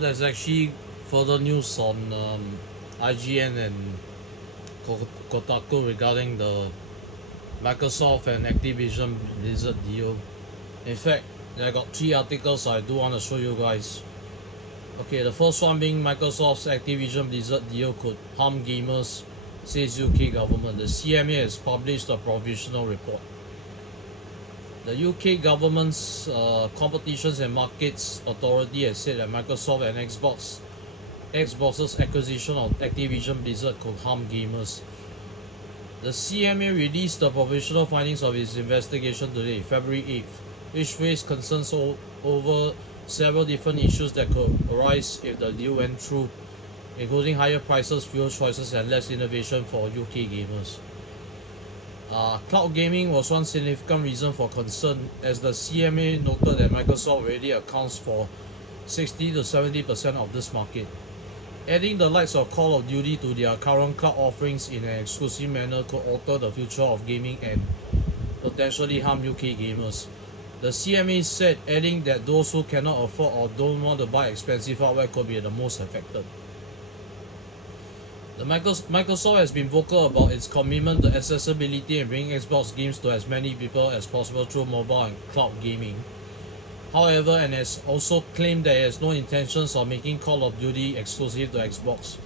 There's actually further news on IGN and Kotaku regarding the Microsoft and Activision Blizzard deal. In fact, I got 3 articles I do want to show you guys. Okay, the first one being Microsoft's Activision Blizzard deal could harm gamers, says UK government. The CMA has published a provisional report. The UK government's Competitions and Markets Authority has said that Microsoft and Xbox's acquisition of Activision Blizzard could harm gamers. The CMA released the provisional findings of its investigation today, February 8th, which raised concerns over several different issues that could arise if the deal went through, including higher prices, fewer choices, and less innovation for UK gamers. Cloud gaming was one significant reason for concern, as the CMA noted that Microsoft already accounts for 60 to 70% of this market. Adding the likes of Call of Duty to their current cloud offerings in an exclusive manner could alter the future of gaming and potentially harm UK gamers. The CMA said, adding that those who cannot afford or don't want to buy expensive hardware could be the most affected. Microsoft has been vocal about its commitment to accessibility and bringing Xbox games to as many people as possible through mobile and cloud gaming. However, and has also claimed that it has no intentions of making Call of Duty exclusive to Xbox,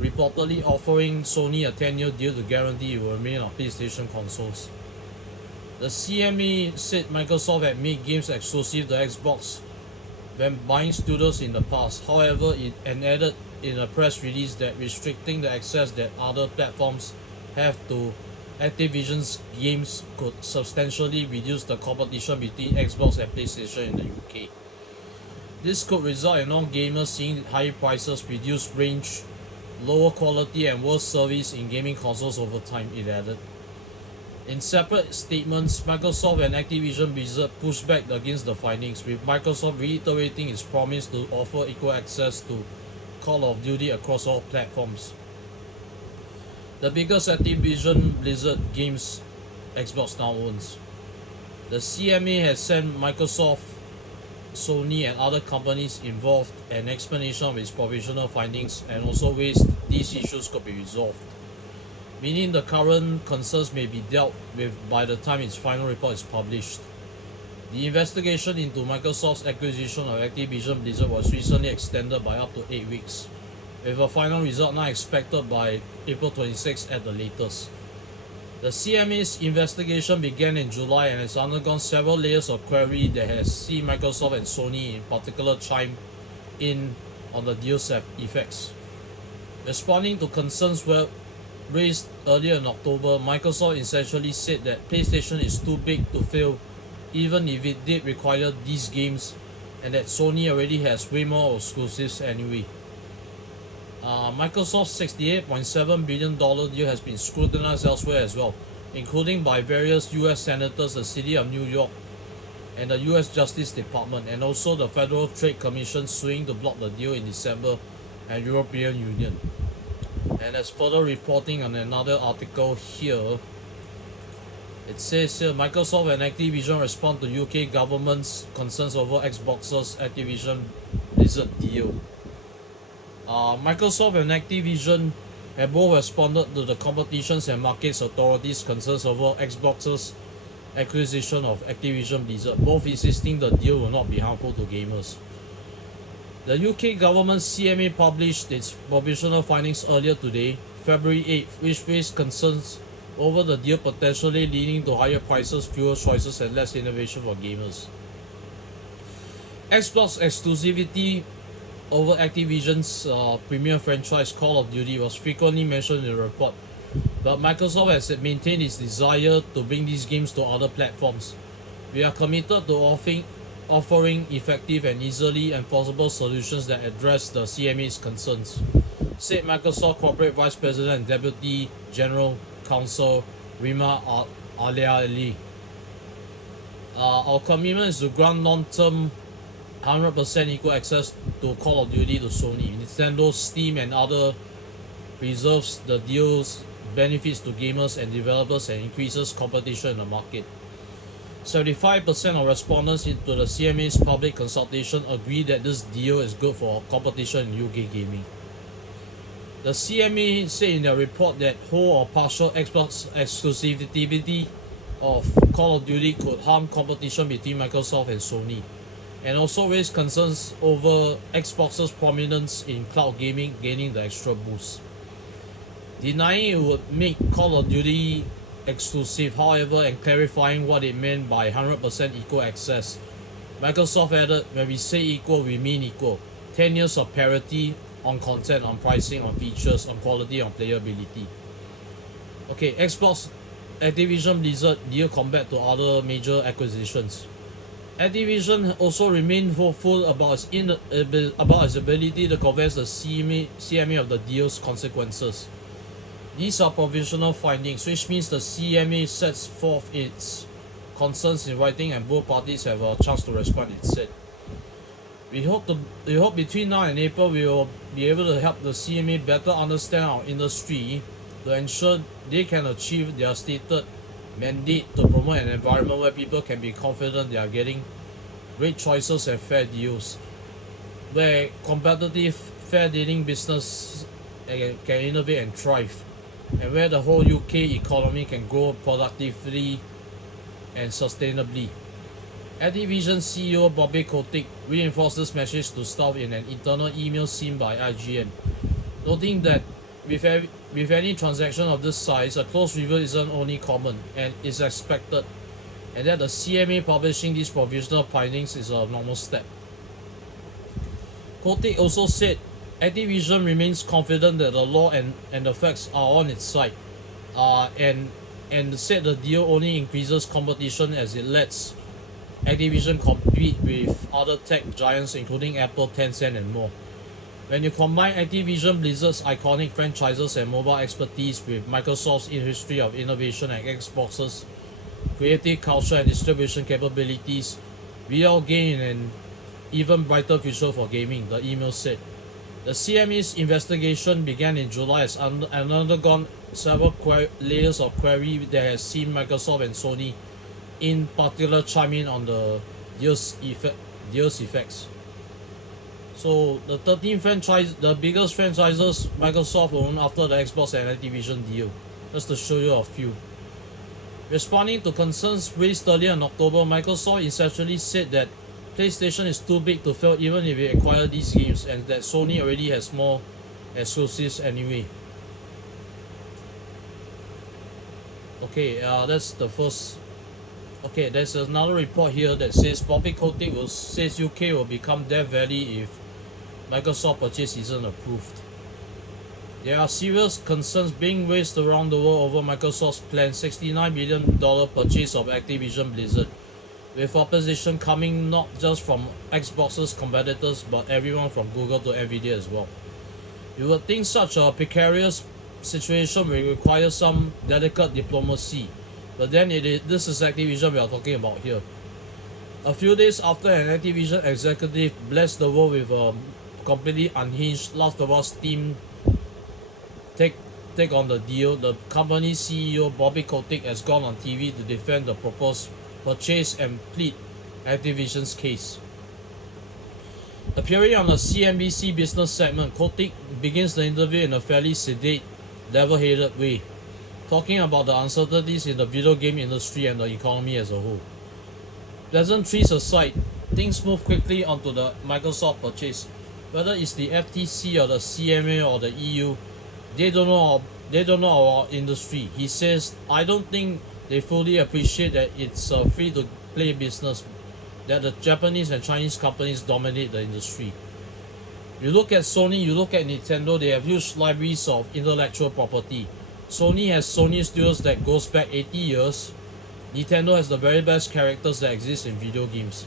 reportedly offering Sony a 10-year deal to guarantee it will remain on PlayStation consoles. The CMA said Microsoft had made games exclusive to Xbox when buying studios in the past. However, it added in a press release that restricting the access that other platforms have to Activision's games could substantially reduce the competition between Xbox and PlayStation in the UK. This could result in non-gamers seeing higher prices, reduced range, lower quality, and worse service in gaming consoles over time, it added. In separate statements, Microsoft and Activision Blizzard pushed back against the findings, with Microsoft reiterating its promise to offer equal access to Call of Duty across all platforms. The biggest Activision Blizzard games Xbox now owns. The CMA has sent Microsoft, Sony, and other companies involved an explanation of its provisional findings, and also ways these issues could be resolved, meaning the current concerns may be dealt with by the time its final report is published. The investigation into Microsoft's acquisition of Activision Blizzard was recently extended by up to 8 weeks, with a final result now expected by April 26 at the latest. The CMA's investigation began in July and has undergone several layers of query that has seen Microsoft and Sony in particular chime in on the deal's effects. Responding to concerns raised earlier in October, Microsoft essentially said that PlayStation is too big to fail even if it did require these games, and that Sony already has way more exclusives anyway. Microsoft's $68.7 billion deal has been scrutinized elsewhere as well, including by various US senators, the City of New York, and the US Justice Department, and also the Federal Trade Commission suing to block the deal in December, and European Union. And as further reporting on another article here, it says here, Microsoft and Activision respond to UK government's concerns over Xbox's Activision Blizzard deal. Microsoft and Activision have both responded to the Competitions and Markets Authority's concerns over Xbox's acquisition of Activision Blizzard, both insisting the deal will not be harmful to gamers. The UK government's CMA published its provisional findings earlier today, February 8th, which raised concerns over the deal potentially leading to higher prices, fewer choices, and less innovation for gamers. Xbox exclusivity over Activision's premier franchise Call of Duty was frequently mentioned in the report, but Microsoft has maintained its desire to bring these games to other platforms. We are committed to offering effective and easily enforceable solutions that address the CMA's concerns, said Microsoft Corporate Vice President and Deputy General Counsel Rima Ali. Our commitment is to grant long-term 100% equal access to Call of Duty to Sony, Nintendo, Steam, and other preserves the deal's benefits to gamers and developers and increases competition in the market. 75% of respondents into the CMA's public consultation agree that this deal is good for competition in UK gaming. The CMA said in their report that whole or partial Xbox exclusivity of Call of Duty could harm competition between Microsoft and Sony, and also raised concerns over Xbox's prominence in cloud gaming gaining the extra boost. Denying it would make Call of Duty exclusive, however, and clarifying what it meant by 100% equal access, Microsoft added, "When we say equal, we mean equal. 10 years of parity on content, on pricing, on features, on quality, on playability." Okay, Xbox Activision Blizzard deal compared to other major acquisitions. Activision also remained hopeful about its ability to convince the CMA of the deal's consequences. These are provisional findings, which means the CMA sets forth its concerns in writing and both parties have a chance to respond, it said. We hope between now and April we will be able to help the CMA better understand our industry to ensure they can achieve their stated mandate to promote an environment where people can be confident they are getting great choices and fair deals, where competitive, fair dealing business can innovate and thrive, and where the whole UK economy can grow productively and sustainably. Activision CEO Bobby Kotick reinforced this message to staff in an internal email seen by IGN, noting that with any transaction of this size, a close review isn't only common and is expected, and that the CMA publishing these provisional findings is a normal step. Kotick also said Activision remains confident that the law and the facts are on its side, and said the deal only increases competition as it lets Activision compete with other tech giants including Apple, Tencent, and more. When you combine Activision Blizzard's iconic franchises and mobile expertise with Microsoft's history of innovation and Xbox's creative culture and distribution capabilities, we all gain an even brighter future for gaming, the email said. The CMA's investigation began in July and undergone several layers of query that has seen Microsoft and Sony in particular chime in on the deal's effects. So the 13 the biggest franchises Microsoft owned after the Xbox and Activision deal, just to show you a few. Responding to concerns raised earlier in October, Microsoft essentially said that PlayStation is too big to fail even if it acquires these games, and that Sony already has more exclusives anyway. Okay, that's the first. Okay, there's another report here that says Bobby Kotick says UK will become Death Valley if Microsoft purchase isn't approved. There are serious concerns being raised around the world over Microsoft's planned $69 billion purchase of Activision Blizzard, with opposition coming not just from Xbox's competitors but everyone from Google to Nvidia as well. You would think such a precarious situation will require some delicate diplomacy, but then this is Activision we are talking about here. A few days after an Activision executive blessed the world with a completely unhinged Last of Us team take on the deal, the company's CEO Bobby Kotick has gone on TV to defend the proposed purchase and plead Activision's case. Appearing on the CNBC business segment, Kotick begins the interview in a fairly sedate, level-headed way, talking about the uncertainties in the video game industry and the economy as a whole. Pleasantries aside, things move quickly onto the Microsoft purchase. Whether it's the FTC or the CMA or the EU, they don't know our industry. He says, "I don't think they fully appreciate that it's a free-to-play business, that the Japanese and Chinese companies dominate the industry. You look at Sony, you look at Nintendo, they have huge libraries of intellectual property. Sony has Sony Studios that goes back 80 years. Nintendo has the very best characters that exist in video games."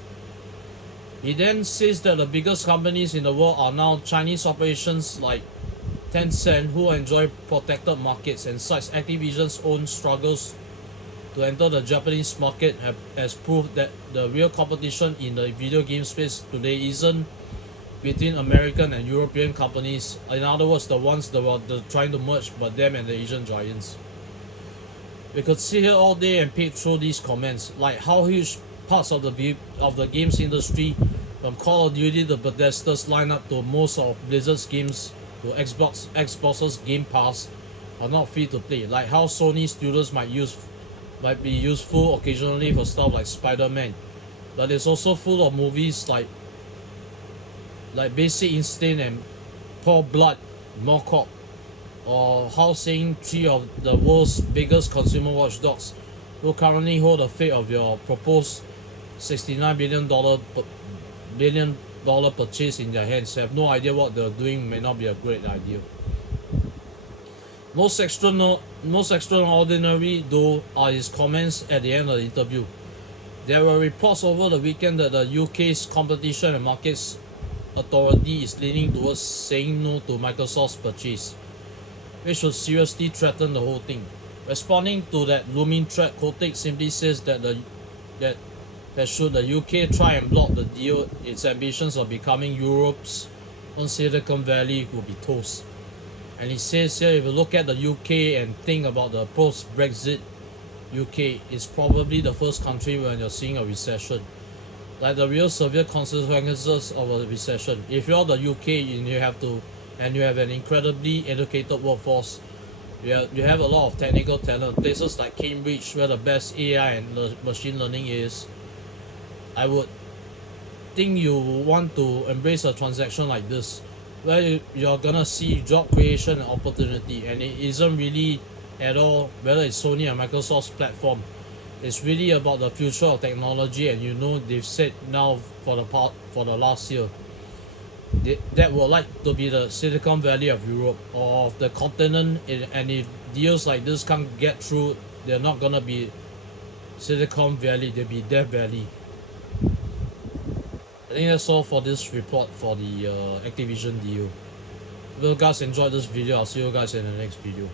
He then says that the biggest companies in the world are now Chinese operations like Tencent, who enjoy protected markets, and cites Activision's own struggles to enter the Japanese market has proved that the real competition in the video game space today isn't between American and European companies. In other words, the ones that were trying to merge, but them and the Asian giants. We could sit here all day and pick through these comments, like how huge parts of the games industry, from Call of Duty to Bethesda's lineup to most of Blizzard's games to Xbox's Game Pass, are not free to play. Like how Sony studios might be useful occasionally for stuff like Spider-Man, but it's also full of movies like Basic Instinct and Pour Blood, More Cop, or how saying three of the world's biggest consumer watchdogs, who currently hold the fate of your proposed $69 billion purchase in their hands, have no idea what they're doing, may not be a great idea. Most extraordinary though are his comments at the end of the interview. There were reports over the weekend that the UK's Competition and Markets Authority is leaning towards saying no to Microsoft's purchase, which would seriously threaten the whole thing. Responding to that looming threat, Kotick simply says that should the UK try and block the deal, its ambitions of becoming Europe's own Silicon Valley will be toast. And he says here, if you look at the UK and think about the post-Brexit UK, is probably the first country when you're seeing a recession. Like the real severe consequences of a recession. If you're the UK and you have an incredibly educated workforce, you have a lot of technical talent, places like Cambridge where the best AI and machine learning is, I would think you want to embrace a transaction like this, where you're gonna see job creation and opportunity, and it isn't really at all whether it's Sony or Microsoft's platform. It's really about the future of technology, and they've said now for the last year that would like to be the Silicon Valley of Europe or of the continent, and if deals like this can't get through, they're not gonna be Silicon Valley, they'll be Death Valley. I think that's all for this report for the Activision deal. If you guys enjoyed this video, I'll see you guys in the next video.